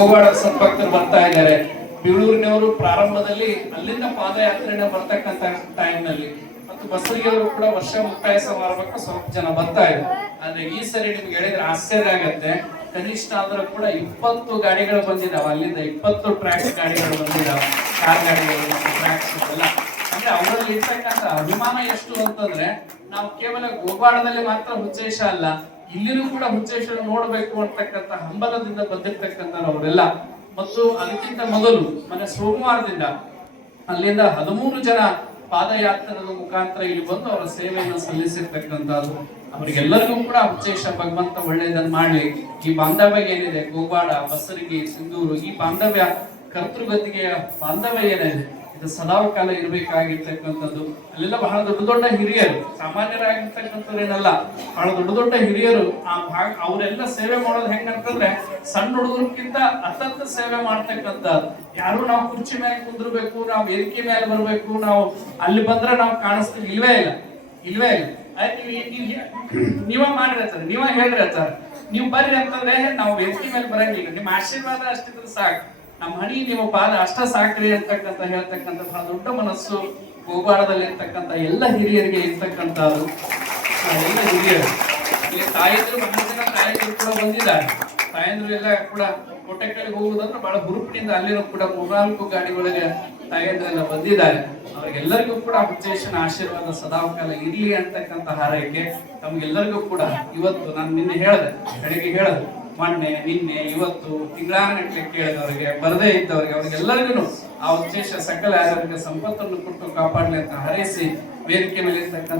ಗೋವಾಡ ಸದ್ಭಕ್ತರು ಬರ್ತಾ ಇದ್ದಾರೆ. ಬೀಳೂರಿನವರು ಪ್ರಾರಂಭದಲ್ಲಿ ಅಲ್ಲಿಂದ ಪಾದಯಾತ್ರೆನ ಬರ್ತಕ್ಕಂತ ಟೈಮ್ನಲ್ಲಿ ಮತ್ತು ಬಸರಿಗೆಯವರು ಕೂಡ ವರ್ಷ ಮುಕ್ತಾಯ ಸಮಾರಂಭಕ್ಕೆ ಸ್ವಲ್ಪ ಜನ ಬರ್ತಾ ಇದ್ದಾರೆ. ಆದ್ರೆ ಈ ಸರಿ ನಿಮ್ಗೆ ಹೇಳಿದ್ರೆ ಆಶ್ಚರ್ಯ ಆಗತ್ತೆ, ಕನಿಷ್ಠ ಆದ್ರೂ ಕೂಡ 20 ಗಾಡಿಗಳು ಬಂದಿದಾವ. ಅಲ್ಲಿಂದ 20 ಟ್ರ್ಯಾಕ್ಸ್ ಗಾಡಿಗಳು ಬಂದಿದಾವ, ಕಾರ್ ಗಾಡಿಗಳು ಮತ್ತು ಟ್ರ್ಯಾಕ್ಸ್ ಎಲ್ಲ. ಅಂದ್ರೆ ಅವರಲ್ಲಿ ಇರ್ತಕ್ಕಂಥ ಅಭಿಮಾನ ಎಷ್ಟು ಅಂತಂದ್ರೆ, ನಾವು ಕೇವಲ ಗೋವಾಡದಲ್ಲಿ ಮಾತ್ರ ಹುಚ್ಚೇಶ ಅಲ್ಲ, ಇಲ್ಲಿನೂ ಕೂಡ ಹುಚ್ಚೇಶ್ವರ ನೋಡ್ಬೇಕು ಅಂತಕ್ಕಂಥ ಹಂಬಲದಿಂದ ಬಂದಿರ್ತಕ್ಕಂಥ ಅವರೆಲ್ಲ. ಮತ್ತು ಅದಕ್ಕಿಂತ ಮೊದಲು ಮನೆ ಸೋಮವಾರದಿಂದ ಅಲ್ಲಿಂದ 13 ಜನ ಪಾದಯಾತ್ರದ ಮುಖಾಂತರ ಇಲ್ಲಿ ಬಂದು ಅವರ ಸೇವೆಯನ್ನು ಸಲ್ಲಿಸಿರ್ತಕ್ಕಂಥದ್ದು. ಅವರಿಗೆಲ್ಲರಿಗೂ ಕೂಡ ಹುಚ್ಚೇಶ ಭಗವಂತ ಒಳ್ಳೆಯದನ್ನು ಮಾಡ್ಲಿ. ಈ ಬಾಂಧವ್ಯ ಏನಿದೆ, ಗೋವಾಡ, ಬಸರಿಗೆ, ಸಿಂಧೂರು, ಈ ಬಾಂಧವ್ಯ ಕರ್ತೃಗತಿಗೆಯ ಬಾಂಧವ್ಯ ಏನಿದೆ, ಇದು ಸದಾವ ಕಾಲ ಇರಬೇಕಾಗಿರ್ತಕ್ಕಂಥದ್ದು. ಅಲ್ಲೆಲ್ಲ ಬಹಳ ದೊಡ್ಡ ದೊಡ್ಡ ಹಿರಿಯರು, ಸಾಮಾನ್ಯರಾಗಿರ್ತಕ್ಕಂಥವ್ರೇನಲ್ಲ, ಬಹಳ ದೊಡ್ಡ ದೊಡ್ಡ ಹಿರಿಯರು ಆ ಭಾಗ ಅವರೆಲ್ಲ ಸೇವೆ ಮಾಡೋದು ಹೆಂಗಂತಂದ್ರೆ, ಸಣ್ಣ ಹುಡುಗರಿಗಿಂತ ಅತ್ತಂತ ಸೇವೆ ಮಾಡ್ತಕ್ಕಂಥದ್ದು. ಯಾರು ನಾವು ಕುರ್ಚಿ ಮೇಲೆ ಕುಂದ್ರಬೇಕು, ನಾವು ವೇದಿಕೆ ಮೇಲೆ ಬರ್ಬೇಕು, ನಾವು ಅಲ್ಲಿ ಬಂದ್ರೆ ನಾವು ಕಾಣಿಸ್ತೀವಿ, ಇಲ್ವೇ ಇಲ್ಲ. ನೀವ ಮಾಡಿರ್ತಾರೆ, ನೀವ ಹೇಳಿರ್ತಾರೆ, ನೀವು ಬರ್ರಿ ಅಂತಂದ್ರೆ ನಾವು ವೇದಿಕೆ ಮೇಲೆ ಬರಂಗಿಲ್ಲ, ನಿಮ್ಮ ಆಶೀರ್ವಾದ ಅಷ್ಟಿದ್ರೆ ಸಾಕು, ನಮ್ಮ ಹಣಿ ನಿಮ್ಮ ಪಾದ ಅಷ್ಟ ಸಾಕ್ರಿ ಅಂತಕ್ಕಂತ ಹೇಳ್ತಕ್ಕಂಥ ಬಹಳ ದೊಡ್ಡ ಮನಸ್ಸು ಗೋವಾಡದಲ್ಲಿ ಇರ್ತಕ್ಕಂಥ ಎಲ್ಲ ಹಿರಿಯರಿಗೆ ಇರ್ತಕ್ಕಂಥದ್ದು. ಎಲ್ಲ ಹಿರಿಯರು ಇಲ್ಲಿ ತಾಯಂದ್ರು, ಬಹಳ ಜನ ತಾಯಂದ್ರು ಕೂಡ ಬಂದಿದ್ದಾರೆ. ತಾಯಂದ್ರು ಎಲ್ಲ ಕೂಡ ಕೋಟೆಕಳಿಗೆ ಹೋಗುವುದಂದ್ರೆ ಬಹಳ ಹುರುಪಿನಿಂದ ಅಲ್ಲಿನೂ ಕೂಡ 3-4 ಗಾಡಿಗಳಿಗೆ ತಾಯಂದ್ರೆಲ್ಲ ಬಂದಿದ್ದಾರೆ. ಅವರಿಗೆಲ್ಲರಿಗೂ ಕೂಡ ಹುಚ್ಚೇಶನ ಆಶೀರ್ವಾದ ಸದಾಕಾಲ ಇರ್ಲಿ ಅಂತಕ್ಕಂಥ ಹಾರೈಕೆ ತಮ್ಗೆಲ್ಲರಿಗೂ ಕೂಡ. ಇವತ್ತು ನಾನು ನಿನ್ನೆ ಹೇಳಿದೆ, ಬೆಳಿಗ್ಗೆ ಹೇಳಿದೆ, ಮೊನ್ನೆ ನಿನ್ನೆ ಇವತ್ತು ತಿಂಗಳಾನಗಟ್ಟಲೆ ಕೇಳಿದವರಿಗೆ, ಬರದೇ ಇದ್ದವರಿಗೆ, ಅವ್ರಿಗೆಲ್ಲರಿಗೂ ಆ ಉದ್ದೇಶ ಸಕಲ ಆರೋಗ್ಯ ಸಂಪತ್ತನ್ನು ಕೊಟ್ಟು ಕಾಪಾಡಲಿ ಅಂತ ಹಾರೈಸಿ ವೇದಿಕೆ ಮೇಲೆ ಇರ್ತಕ್ಕಂಥ